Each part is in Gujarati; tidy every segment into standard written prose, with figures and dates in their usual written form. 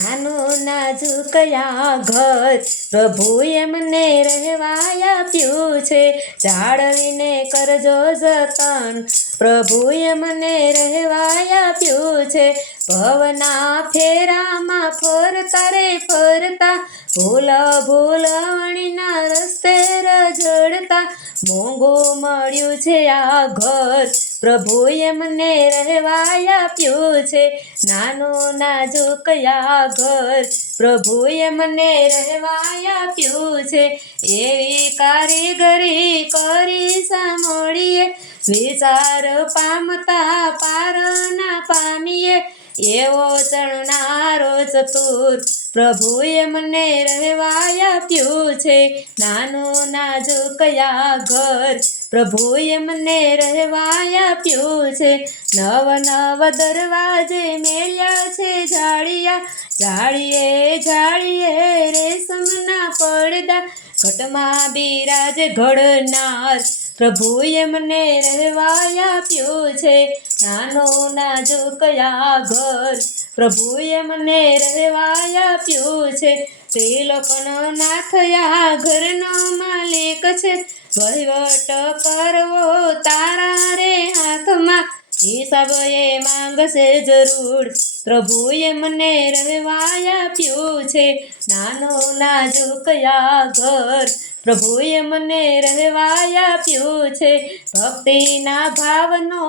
નાનું નાજુકયા ઘર પ્રભુએ મને રહેવાય આપ્યું છે. જાળવીને કરજો જતન પ્રભુએ મને રહેવાય આપ્યું છે. ભવના ફેરામાં ફરતા રે ફરતા ભૂલવણીના રસ્તે રઝળતા મોંઘું મળ્યું છે આ ઘર પ્રભુએ મને રહેવાય આપ્યું છે. નાનું નાજુકયા ઘર પ્રભુએ મને રહેવાય આપ્યું છે. એવી કારીગરી કરી સાંભળીએ વિચાર પામતા પાર ના પામીએ. એવો ચણનારો ચતુર પ્રભુએ મને રહેવાય આપ્યું છે. નાનું નાજુકયા ઘર પ્રભુએ મને રહેવાય આપ્યું છે. નવ નવ દરવાજે મેલ્યા છે જાળિયા જાળીએ જાળીએ રેશમના પડદા ઘટમાં બિરાજ ઘડનાર પ્રભુએ મને રહેવાય આપ્યું છે. નાનું નાજુકયા ઘર પ્રભુએ મને રહેવાય આપ્યું છે. ત્રિલોકનો નાથ આ ઘરનો માલિક છે. વહીવટ કરવો તારા રે હાથમાં હિસાબ એ માંગશે જરૂર પ્રભુએ મને રહેવાય આપ્યું છે. નાનું નાજુકયા ઘર પ્રભુએ મને રહેવાય આપ્યું છે. ભક્તિના ભાવનો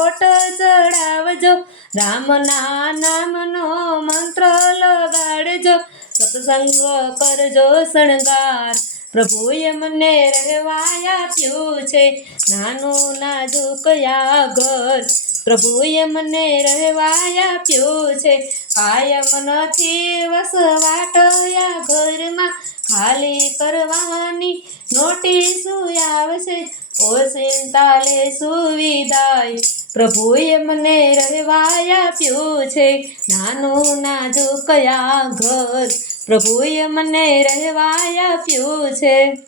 ઓટ ચડાવજો રામના નામનો મંત્ર લગાડજો સત્સંગ કરજો શણગાર પ્રભુએ મને રહેવાય આપ્યું છે. નાનું નાજુકયા ઘર પ્રભુએ મને રહેવાય આપ્યું છે. કાયમ નથી વસવાટ આ ઘરમાં ખાલી કરવાની નોટિસો આવશે ઓચિંતા લેશું વિદાય પ્રભુએ મને રહેવાય આપ્યું છે. નાનું નાજુકયા ઘર પ્રભુએ મને રહેવાય આપ્યું છે.